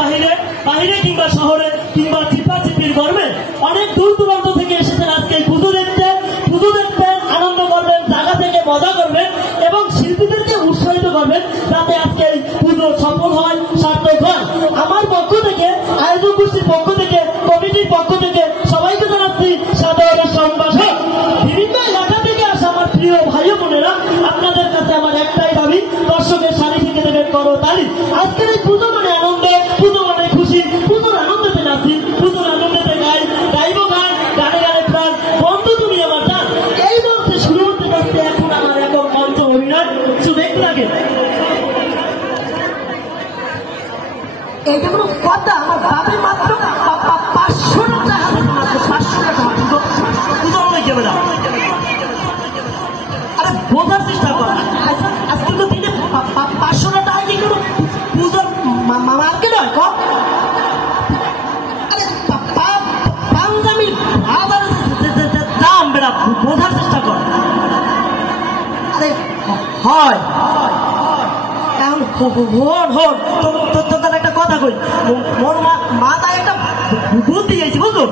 বাহিরে বাহিরে কিংবা শহরে কিংবা চিপাচিপির গর্বে অনেক দূর দূরান্ত থেকে এসেছেন আজকে পুজো দেখবেন, আনন্দ করবেন, জায়গা থেকে মজা করবেন এবং শিল্পীদেরকে উৎসাহিত করবেন যাতে আজকে এই পুজো সফল হয়, সার্থক হয়। আমার পক্ষ থেকে, আয়োজক গোষ্ঠীর পক্ষ থেকে, কমিটির পক্ষ থেকে সবাইকে জানাচ্ছি সাদর সম্ভাষণ। বিভিন্ন এলাকা থেকে আসা আমার প্রিয় ভাই বোনেরা, আপনাদের কাছে আমার একটাই দাবি, দর্শকের সারি থেকে দেবেন করতালি। আজকের এই পুজো মানে আনন্দ, পুজো মানে খুশি, পুজোর আনন্দতে নাচি, পুজোর আনন্দতে গাই, গাইব গান, গানে গানে প্রাণ, বন্ধু তুমি আমার জান। এই মঞ্চে শুরু হতে যাচ্ছে এখন আমার একক মঞ্চ অভিনয়। শুধু একটু আগে এইটা কোনো কথা? আমার বাপের মাত্র 500 টাকা, 500 টাকা পুজো হয়ে যাবে না। আরে বোঝার চেষ্টা কর, আজকে তো দিনে 500 টাকা কি কোনো পুজোর মার্কেট হয়? আরে পাঞ্জাবি দাম বেড়া, বোঝার চেষ্টা কর। আরে হয় এখন হন তোর একটা কথা কই, মোর মাথায় একটা বুদ্ধি গেছি বুঝলো।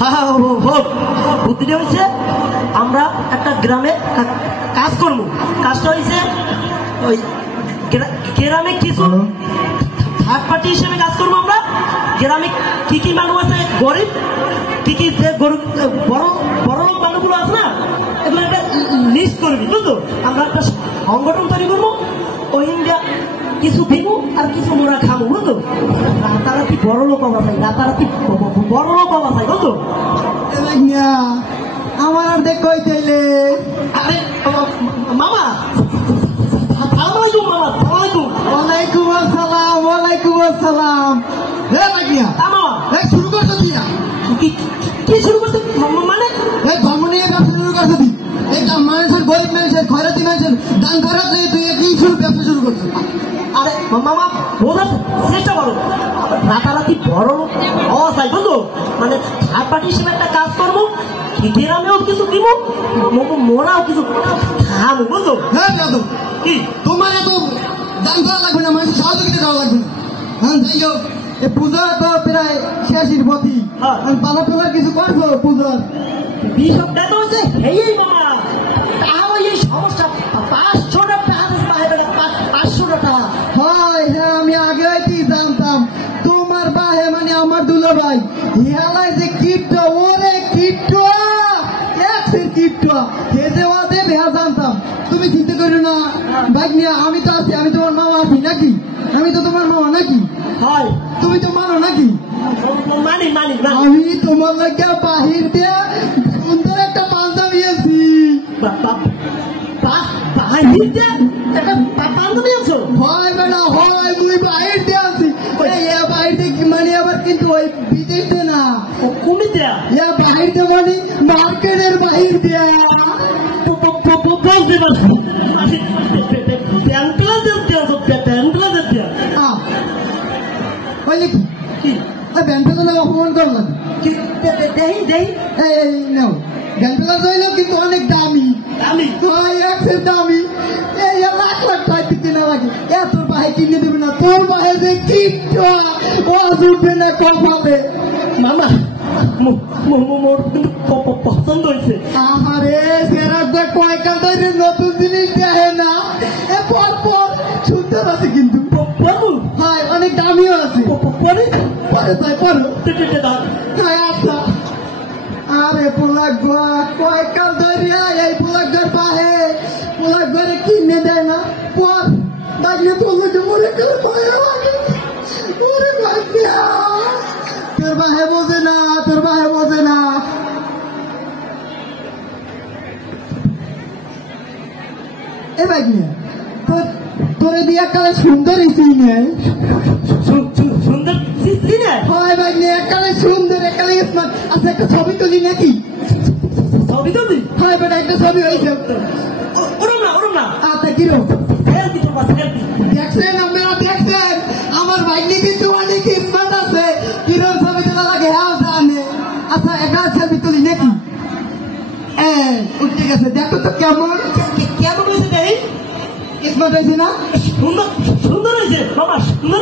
হ্যাঁ বুদ্ধিটা হয়েছে, আমরা একটা গ্রামে কাজ করবো। কাজটা হয়েছে ওই গ্রামে কিছু থার্ড পার্টি হিসেবে কাজ করবো। আমরা গ্রামে কি কি মানুষ আছে গরিব, কি কি গরিব বড় বড় লোক মানুষগুলো আছে না, এগুলো একটা লিস্ট করবি বুঝলো। আমরা একটা সংগঠন তৈরি করবো, ওই ইন্ডিয়া কিছু দিব আর কিছু মোরা খাবো বুঝলো। রাতারাতি বড় লোক হওয়া চাই, রাতারাতি বড় লোক হওয়া চাই বুঝলো। আমার আর দেখো তাইলে। আরে মামা সালামালাইকুম, মামা সালামালাইকুম। ওয়ালাইকুম আসসালাম, ওয়ালাইকুম আসসালাম। শুরু করছো তুই না? কি শুরু করছো মানে? এই ধর্ম নিয়ে ব্যবসা শুরু করছো তুই? এই মানুষের গরিব মানুষের খয়রাতি মানুষের দান করা তুই কি ব্যবসা শুরু করছো? আরে মামা বোঝার চেষ্টা করো, রাতারাতি বড় হওয়া চাই বুঝলো। মানে থার্ড পার্টি হিসেবে একটা কাজ করবো, গ্রামেও কিছু দিব, মোরাও কিছু খাবো বুঝলো। হ্যাঁ দাদু, কি তোমার এত দান করা লাগবে না, মানুষের সহযোগিতা দেওয়া লাগবে না। হ্যাঁ যাই হোক, এই পূজা তো প্রায় শেষের পথি, পালা টোলার কিছু করছো পূজার? বিষয়টা তো হচ্ছে এই মামা, তাও এই সমস্যা 500 টাকা 500 টাকা হয়। হ্যাঁ আমি আগে হইতেই জানতাম তোমার বাহে মানে আমার দুলো ভাই হেলায় যে কিটটা, ওরে কিটটা এক্সের কিটটা হেজে ওয়াদে ভেয়া জানতাম। তুমি চিন্তা করো না ভাই মিয়া, আমি তো আছি, আমি তোমার মামা আছি নাকি? আমি তো তোমার মামা নাকি? হয় তুমি তো মানো নাকি? মানি মানি। আমি তোমার লাগে বাহির দিয়ে সুন্দর একটা পাঞ্জাবি আছি। বাহির দিয়ে একটা পাঞ্জাবি আছো? হয় বেটা হয়, মুই বাহির দিয়ে আছি। বাহির দিয়ে মানে আবার কিন্তু ওই বিদেশে না, কোন দেয়া? বাহির দিয়ে মানে মার্কেটের বাহির দিয়া। বলতে পারছি ব্যাংকলাদের দেওয়া, ব্যাংকলাদের দেওয়া হয় নাকি? কি ব্যাংকলা অপমান করলাম? দেহি দেহি এই নাও ব্যাংকলা হইল কিন্তু অনেক দামি দামি, একশো দামি। এই লাখ লাখ টাকা কিনা লাগে, তোর ভাই কিনে দেবে না? তোর ভাই যে কিনটা ও উঠবে না কপালে। মামা মোর কিন্তু পছন্দ হয়েছে। আমারে সেরা কয়েকটা ধরে নতুন জিনিস দেখে না, পর পর সুন্দর আছে কিন্তু হয়, অনেক দামিও আছে। পরে তাই পরে আচ্ছা। আরে পোলাক কয়েকটা ধরিয়া এই পোলাক ঘর পাহে পোলাক ঘরে কিনে দেয় না, পর দাঁড়িয়ে পোলাক মরে গেলে পয়সা লাগে। ওরে ভাগ্যা, তোর বাহে বোঝে না, তোর বাহে বোঝে না। এ ভাগ্যা তোরে দিয়া কালে সুন্দর সিনে সুন্দর সিনে হয় ভাগ্যা, একালে সুন্দর একালে স্মার্ট। আচ্ছা একটা ছবি তুলি নাকি? ছবি তুলি? হয় বেটা একটা ছবি হয়েছে। ওরম না আচ্ছা কিরম সেলফি তো সেলফি দেখছেন? আপনারা দেখছেন আমার ভাগ্নি কিন্তু অনেক স্মার্ট আছে। কিরম ছবি তোলা লাগে হ্যাঁ জানে। আচ্ছা একটা ছবি তুলি নাকি? উঠে গেছে, দেখো তো কেমন কেমন হয়েছে দেহি? স্মার্ট হয়েছে না? সুন্দর হয়েছে বাবা, সুন্দর